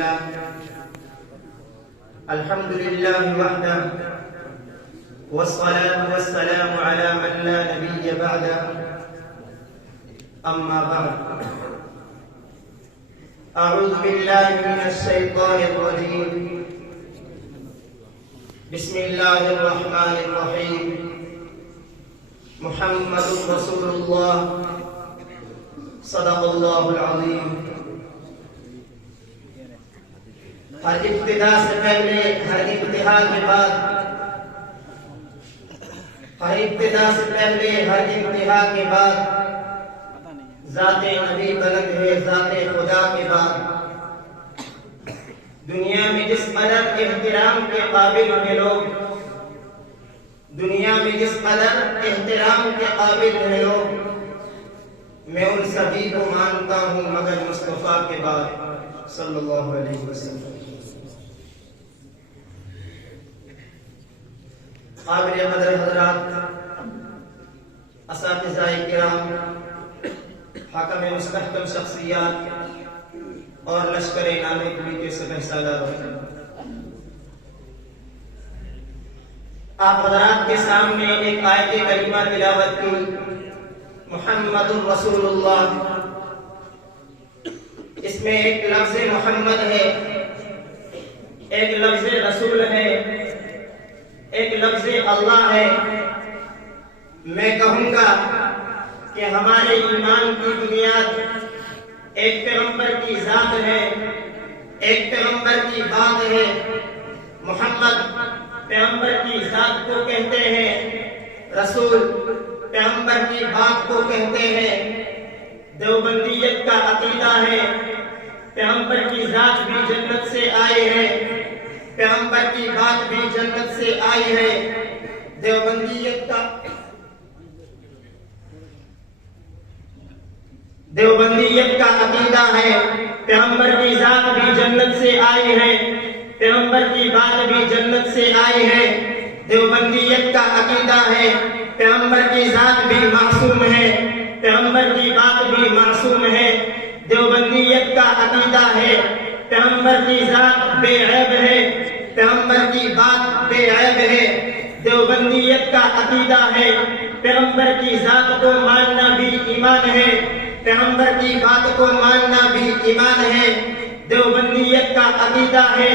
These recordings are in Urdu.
لله الحمد لله وحده والصلاة والسلام على من لا نبي بعده أما بعد أعوذ بالله من الشيطان الرجيم بسم الله الرحمن الرحيم محمد رسول الله صدق الله العظيم. ہر ابتدا سے پہلے ہر انتہا کے بعد، ہر ابتدا سے پہلے ہر انتہا کے بعد ذات نبی بلند ہے ذات خدا کے بعد. دنیا میں جس قدر احترام کے قابل ہیں لوگ، دنیا میں جس قدر احترام کے قابل ہیں لوگ، میں ان سبھی کو مانتا ہوں مگر مصطفیٰ کے بعد صلی اللہ علیہ وسلم. قابل قدر حضرات، اساتذہ کرام، حاکم مستحکم شخصیات اور لشکر نام کلی کے سبح سالار، آپ حضرات کے سامنے ایک آیت کریمہ تلاوت کی. محمد رسول اللہ، اس میں ایک لفظ محمد ہے، ایک لفظ رسول ہے، ایک لفظ اللہ ہے. میں کہوں گا کہ ہمارے ایمان کی بنیاد ایک پیغمبر کی ذات ہے، ایک پیغمبر کی بات ہے. محمد پیغمبر کی ذات کو کہتے ہیں، رسول پیغمبر کی بات کو کہتے ہیں. دیوبندیت کا عقیدہ ہے پیغمبر کی ذات بھی جنت سے آئی ہے، پیغمبر کی بات بھی جنت سے آئی ہے. دیوبندیت کا عقیدہ ہے پیغمبر کی ذات بھی جنت سے آئی ہے، پیغمبر کی بات بھی جنت سے آئی ہے. دیوبندیت کا عقیدہ ہے پیغمبر کی ذات بھی معصوم ہے، پیغمبر کی بات بھی معصوم ہے. دیوبندیت کا عقیدہ ہے پیغمبر کی ذات بے عیب ہے، پیغمبر کی بات بے عیب ہے. دیوبندیت کا عقیدہ ہے پیغمبر کی ذات کو ماننا بھی ایمان ہے، پیغمبر کی بات کو ماننا بھی ایمان ہے. دیوبندیت کا عقیدہ ہے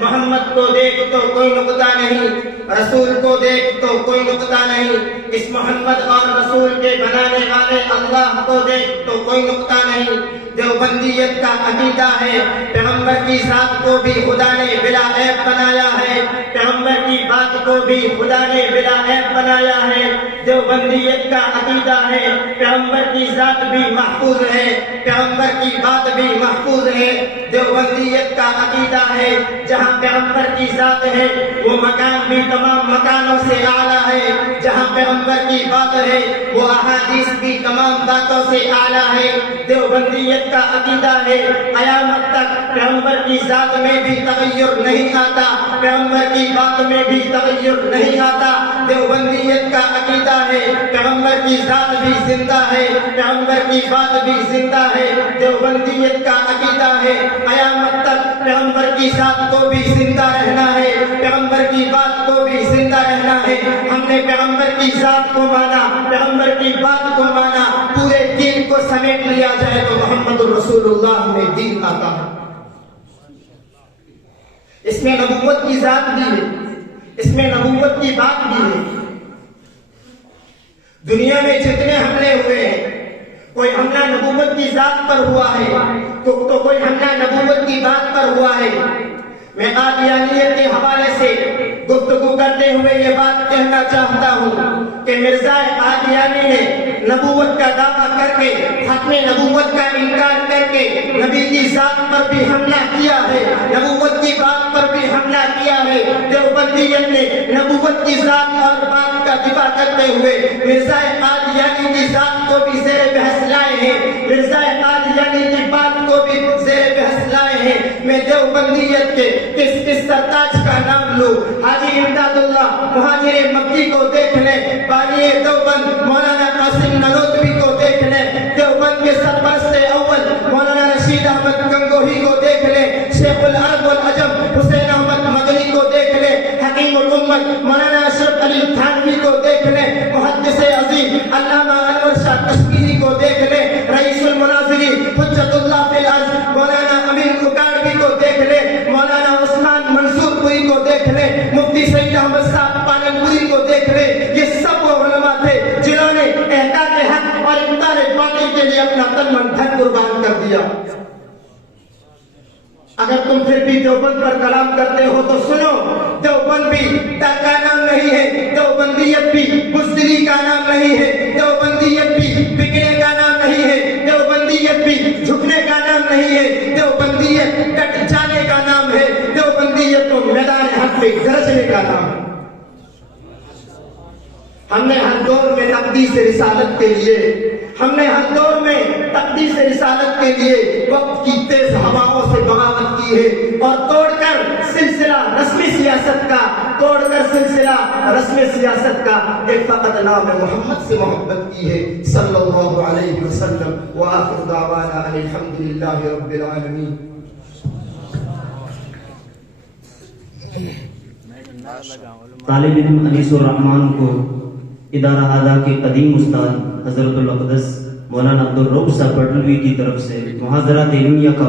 محمد کو دیکھ تو کوئی نقطہ نہیں، رسول کو دیکھ تو کوئی نقطہ نہیں، اس محمد اور رسول کے بنانے والے اللہ کو دیکھ تو کوئی نقطہ نہیں. دیوبندیت کا عقیدہ ہے پیغمبر کی ذات کو بھی خدا نے بلا عیب بنایا ہے، پیغمبر کی بات کو بھی خدا نے بلا عیب بنایا ہے. دیوبندیت کا عقیدہ ہے پیغمبر کی ذات بھی محفوظ ہے، پیغمبر کی بات بھی محفوظ ہے. دیوبندیت کا عقیدہ ہے جہاں پیغمبر کی ذات ہے وہ مکان بھی تمام مکانوں سے اعلیٰ ہے، جہاں پیغمبر کی بات ہے وہ احادیث بھی تمام باتوں سے اعلیٰ ہے. دیوبندیت کا عقیدہ ہے قیامت تک پیغمبر کی ذات میں بھی تغیر نہیں آتا، پیغمبر کی بات میں بھی تغیر نہیں آتا. دیوبندیت کا عقیدہ ہے پیغمبر کی ذات بھی زندہ ہے، پیغمبر کی بات بھی زندہ ہے. دیوبندیت کا عقیدہ ہے قیامت تک پیغمبر کی ذات کو بھی زندہ رہنا ہے، پیغمبر کی بات کو بھی زندہ رہنا ہے. ہم نے پیغمبر کی ذات کو مانا، پیغمبر کی بات کو مانا، پورے دین کو سمیٹ لیا جائے تو محمد رسول اللہ میں دین آتا ہے. اس میں نبوت کی ذات بھی ہے، اس میں نبوت کی بات بھی ہے. دنیا میں جتنے حملے ہوئے ہیں، کوئی حملہ نبوت کی ذات پر ہوا ہے تو کوئی حملہ نبوت کی بات پر ہوا ہے. میں قادیانیت کے حوالے سے گفتگو کرتے ہوئے یہ بات کہنا چاہتا ہوں کہ مرزا قادیانی نے نبوت کا دعویٰ کر کے، ختم نبوت کا انکار کر کے نبی کی ذات پر بھی حملہ کیا ہے، نبوت کی بات پر بھی حملہ کیا ہے. دیوبندیت نے نبوت کی ذات اور بات کا دفاع کرتے ہوئے مرزا قادیانی کی ذات کو بھی زیر بحث لائے ہیں، مرزا قادیانی کی بات کو بھی زیر بحث لائے ہیں. میں دیوبندیت کے کس سرتاج کا نام لوں؟ حاجی امداد اللہ مہاجر مکی کو دیکھ لیں، بانی دیوبند مولانا قاسم نانوتوی کو دیکھ لیں، دیوبند کے سرپرست اول مولانا رشید احمد گنگوہی کو دیکھ لیں، دیا. اگر تم پھر بھی دیوبند پر کلام کرتے ہو تو سنو، دیوبند بھی کا نام نہیں ہے، دیوبندیت بھی بزدلی کا نام نہیں ہے، دیوبندیت بھی بکنے کا نام نہیں ہے، دیوبندیت بھی جھکنے کا نام نہیں ہے، دیوبندیت کٹ جانے کا نام ہے، دیوبندیت تو میدان حق پہ گرجنے کا نام ہے. ہم نے ہر دور میں تقدیس رسالت کے لیے رسالت کے لیے وقت کی تیز ہواؤں سے بغاوت کی ہے، اور توڑ کر سلسلہ رسمی سیاست کا ایک فقط نام محمد سے محبت کی ہے صلی اللہ علیہ وسلم. وآخر دعوانا ان الحمدللہ رب العالمین. طالب علم انیس الرحمان کو ادارہ اعلیٰ کے قدیم استاد حضرت الاقدس مولانا عبدالرؤف صاحب پٹلوی کی طرف سے محاضرات علمیہ کا